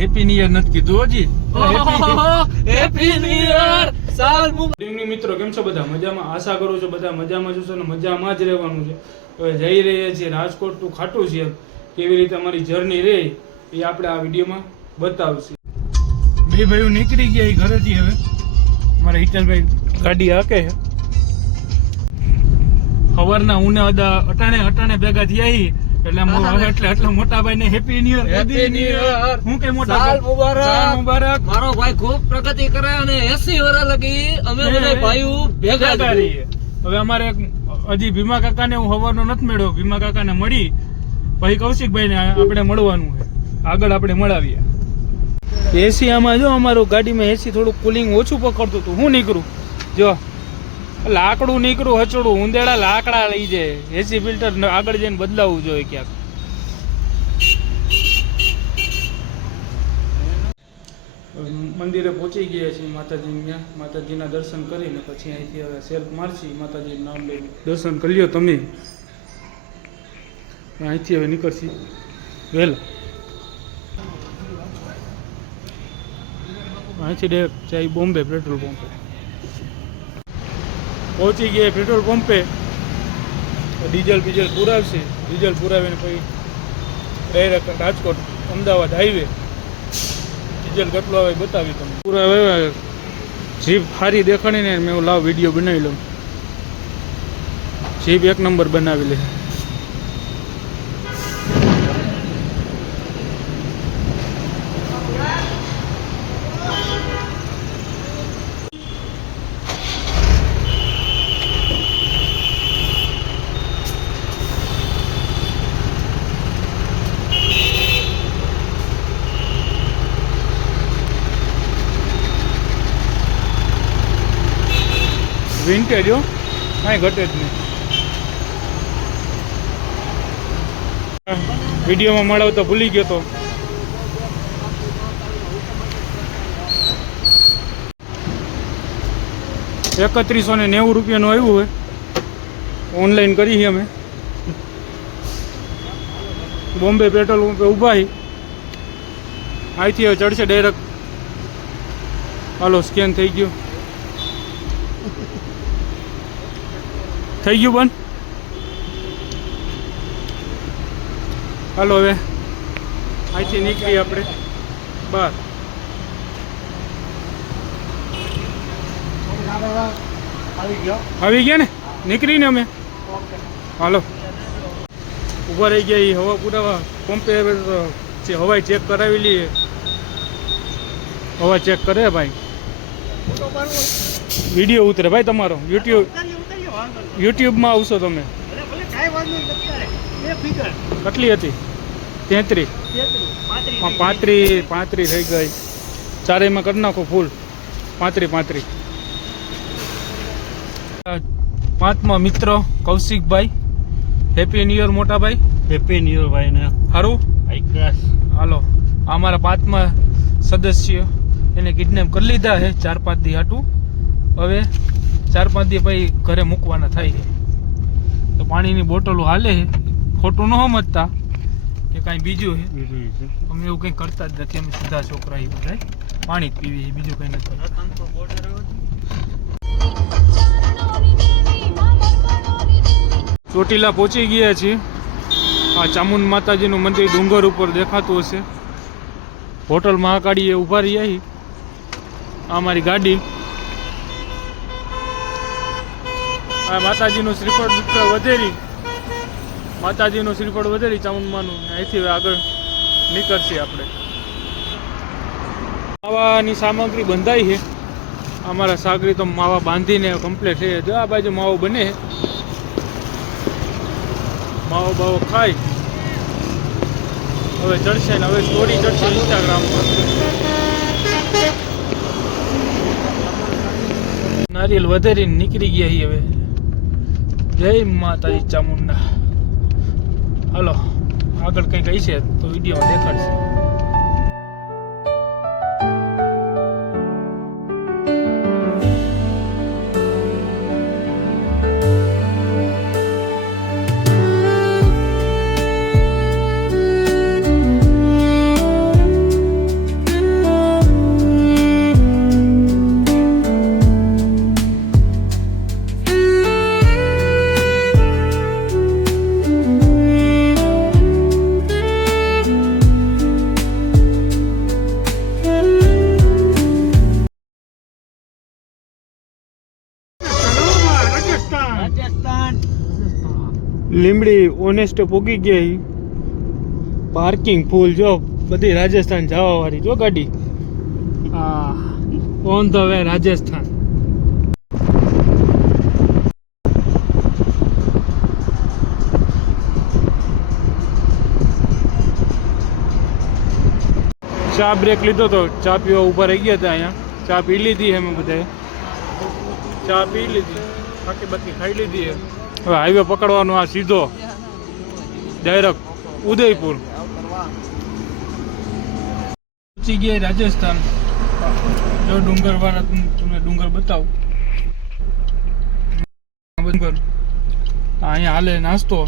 Happy new year નથી કીધું હજી. હેપી ન્યુ યર સાલ મુબારક. મિત્રો કેમ છો બધા? મજામાં? આશા કરું છું બધા મજામાં જશો ને મજામાં જ રહેવાનું છે. હવે જઈ રહ્યા છીએ રાજકોટ ટુ ખાટું છે. કેવી રીતે અમારી જર્ની રહે એ આપણે આ વિડીયોમાં બતાવશું. બે ભાઈઓ નીકળી ગયા ઘરેથી. હવે મારા હિતલભાઈ ગાડી હાકે છે. સવારના ઉને અટાણે ભેગા થયા એટલે મોટા ભાઈ ને happy new year. Happy new year. હું કે મોટા સાલ મુબારક. મારો ભાઈ ખૂબ પ્રગતિ કરે અને 80 વર્ષ લગી અમે બધા ભાઈઓ ભેગા રહીએ. હવે અમારે હજી ભીમા કાકાને હું સવારનો નથી મળ્યો. ભીમા કાકાને મળી પછી કૌશિકભાઈ ને આપણે મળવાનું છે. આગળ આપણે મળાવીએ. એસી આમાં જો અમારું ગાડીમાં એસી થોડું કુલિંગ ઓછું પકડતું હતું. હું નીકળું જો લાકડું નીકળું હચડું ઉંદેડા લાકડા લઈ જાય. એસી ફિલ્ટર આગળ જઈને બદલાવવું જોઈએ ક્યાંક. મંદિરે પહોંચી ગયા છીએ માતાજી. માતાજીના દર્શન કરીને પછી અહીંથી હવે સેલ્ફ મારશી. માતાજીનું નામ લઈને દર્શન કરી લ્યો તમે. અહીંથી હવે નીકળશી વહેલા. અહીંથી ડાયરેક્ટ જાય બોમ્બે પેટ્રોલ પંપે. પહોંચી ગયા પેટ્રોલ પંપે. ડીઝલ પુરાવશે. ડીઝલ પુરાવીને પછી direct Rajkot Ahmedabad highway. Diesel કેટલું આવે બતાવી તમને. પૂરા જીપ સારી દેખાડીને મેં લાવ વિડીયો બનાવી લઉં. જીપ એક નંબર બનાવી લે. વિન્ટેજ હો, કાંઈ ઘટે જ નહીં. વિડીયોમાં મળાવતો ભૂલી ગયો તો. ₹3190 આવ્યું હોય. ઓનલાઈન કરી અમે બોમ્બે પેટ્રોલ પંપે ઊભા હી. અહીંથી હવે ચડશે ડાયરેક્ટ. હાલો સ્કેન થઈ ગયું. થઈ ગયું બંધ. હાલો હવે અહીંથી નીકળી આપણે બહાર. આવી ગયા ને, નીકળીને અમે. હાલો ઊભા રહી ગયા. એ હવા પુરાવા પંપે હવાઈ ચેક કરાવી લઈએ. હવા ચેક કરે ભાઈ. વિડીયો ઉતરે ભાઈ તમારો. યુટ્યુબમાં આવશો તમે. કેટલી હતી? 33 થઈ ગઈ. ચારેયમાં કરી નાખો ફૂલ. 35. પાંચમા મિત્રો કૌશિકભાઈ. હેપી ન્યુ યર મોટા ભાઈ. હેપી ન્યુ યર ભાઈ ને સારું. હાલો અમારા પાંચમા સદસ્ય એને કિડનેપ કરી લીધા છે 4-5 દી હાટું. હવે 4-5 દી પછી ઘરે મૂકવાના થાય છે. તો પાણીની બોટલો હાલે છે. ખોટું ન સમજતા કે કાંઈ બીજું છે. અમે એવું કંઈ કરતા જ નથી. અમે સીધા છોકરા એ બધા પાણી જ પીવી છે, બીજું કંઈ નથી કરતા. ચોટીલા પહોંચી ગયા છીએ. આ ચામુંડ માતાજીનું મંદિર ડુંગર ઉપર દેખાતું હશે. હોટલ મહાકાળીએ ઊભા રહ્યા. આ મારી ગાડી. આ માતાજીનું શ્રીફળ વધેરી. ચામુંડમાનું. અહીંથી આગળ નીકળશે આપણે. માવાની સામગ્રી બંધાઈ છે. અમારા સાગરી તો માવા બાંધીને કમ્પ્લીટ છે. જો આ બાજુ માવો બને. માવો બાવો ખાઈ હવે ચડશે ને હવે સ્ટોરી ચડશે ઇન્સ્ટાગ્રામ પર. નારિયેલ વધેરીને નીકળી ગયા હવે. જય માતાજી ચામુંડા. હાલો આગળ કંઈક હશે તો વિડીયોમાં દેખાડશે. લીમડી ઓનેસ્ટ પોગી ગયા. પાર્કિંગ ફૂલ જો બધી રાજસ્થાન જવા વાળી જો ગાડી. હા ઓન ધ વે રાજસ્થાન. ચા બ્રેક લીધો તો ચા પીવા ઊભા રહી ગયા હતા અહીંયા. ચા પી લીધી અમે બધાએ. ચા પી લીધી, બાકી બાકી ખાઈ લીધી છે. હવે હાઈવે પકડવાનો આ સીધો ડાયરેક્ટ ઉદયપુર. પહોંચી ગયા રાજસ્થાન. જો ડુંગર વાળા તમને ડુંગર બતાવું. ડુંગર અહીંયા હાલે નાસ્તો.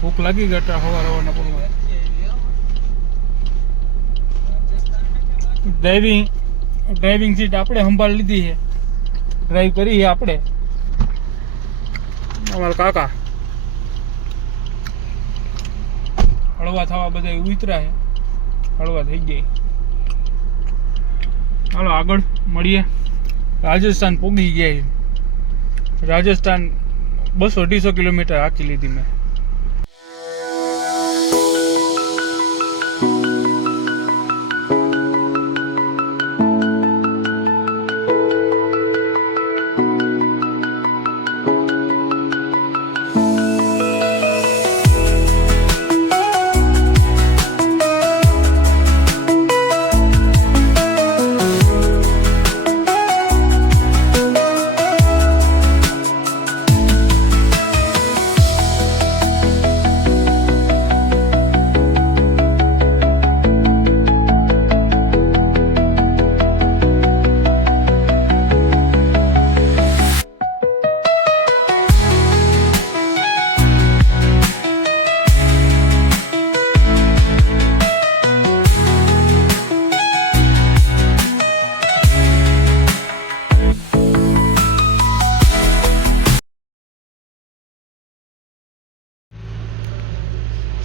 ભૂખ લાગી ગયા હવારના પરમાં. ડ્રાઇવિંગ સીટ આપણે સંભાળ લીધી છે. ડ્રાઈવ કરી છે આપણે. અમારા કાકા હળવા થવા બધા ઉતરા છે. હળવા થઈ જાય. હાલો આગળ મળીએ. રાજસ્થાન પહોંચી ગયા છે. રાજસ્થાન 200-250 કિલોમીટર હાંકી લીધી મેં.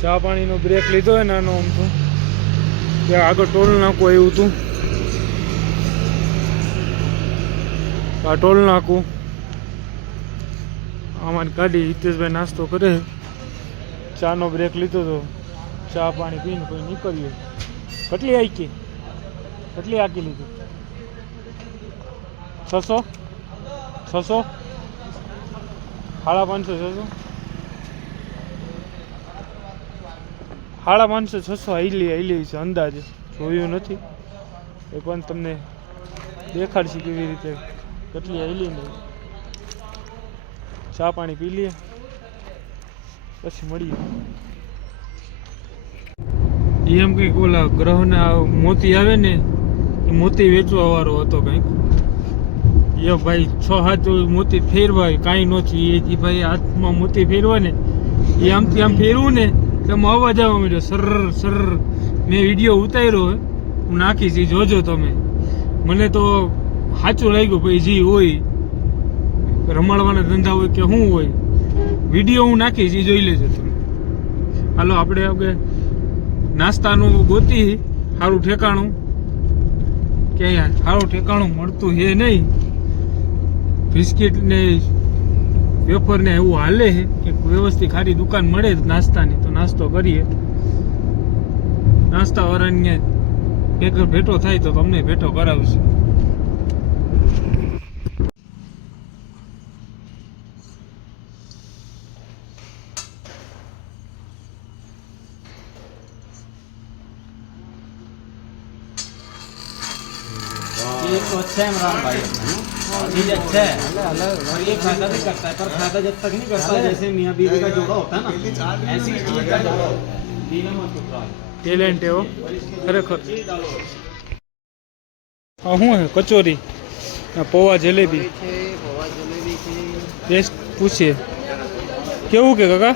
ચા પાણીનો બ્રેક લીધો હોય નાનો આમ તો ત્યાં આગળ ટોલ નાકું આવ્યું હતું. આ ટોલ નાકું. અમારી ગાડી હિતેશભાઈ નાસ્તો કરે. ચાનો બ્રેક લીધો તો ચા પાણી પીને કોઈ નીકળ્યું. કેટલી આકી લીધી? 600 500 600 600 આઈલી છે અંદાજે. જોયું નથી એ પણ તમને દેખાડશે કેવી રીતે કેટલી આઈલી નહીં. ચા પાણી પી લઈએ પછી મળીએ. એમ કંઈક ઓલા ગ્રહના મોતી આવે ને એ મોતી વેચવા વાળો હતો કંઈક. એ ભાઈ 6-7 મોતી ફેરવાય કાંઈ નથી. એ ભાઈ હાથમાં મોતી ફેરવા ને એ આમથી આમ ફેરવું ને તેમાં અવાજ આવવા માંડ્યો સર. મેં વિડીયો ઉતાર્યો હું નાખીશ, એ જોજો તમે. મને તો સાચું લાગ્યું ભાઈ. જે હોય રમાડવાના ધંધા હોય કે શું હોય, વિડીયો હું નાખીશ, એ જોઈ લેજો તમે. હાલો આપણે હવે નાસ્તાનું ગોતી સારું ઠેકાણું. ક્યાંય સારું ઠેકાણું મળતું છે નહીં. બિસ્કિટ ને વેફર ને એવું હાલે છે કે વ્યવસ્થિત ખારી દુકાન મળે નાસ્તાની તો નાસ્તો કરીએ. નાસ્તા વાળાને ભેટો થાય તો તમને ભેટો કરાવશે. ये तो अच्छा है इमरान भाई, चीज अच्छा है और ये फायदा भी करता है, पर फायदा जब तक नहीं करता जैसे मियाँ बीवी का जोड़ा होता है ना, ऐसी चीज का जोड़ा ટેલેન્ટ એવો ખરેખર. હા શું હે કચોરી, પૌવા જલેબી ટેસ્ટ પૂછીએ કેવું કે કાકા?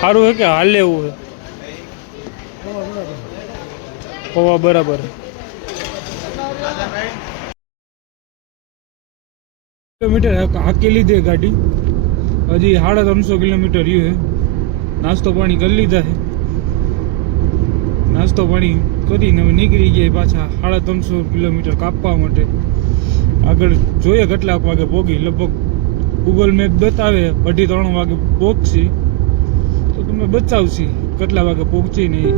સારું હે કે હાલે એવું હે? પૌવા બરાબર. કિલોમીટર હાકી લીધી ગાડી, હજી 350 કિલોમીટર રહ્યું હે. નાસ્તો પાણી કરી લીધા છે. નાસ્તો પાણી કરીને હવે નીકળી ગયા પાછા 350 કિલોમીટર કાપવા માટે. આગળ જોઈએ કેટલા વાગે પહોંચી. લગભગ ગૂગલ મેપ બતાવે 2:30 વાગે પહોંચશી તો તમે બચાવશી કેટલા વાગે પહોંચી નહીં.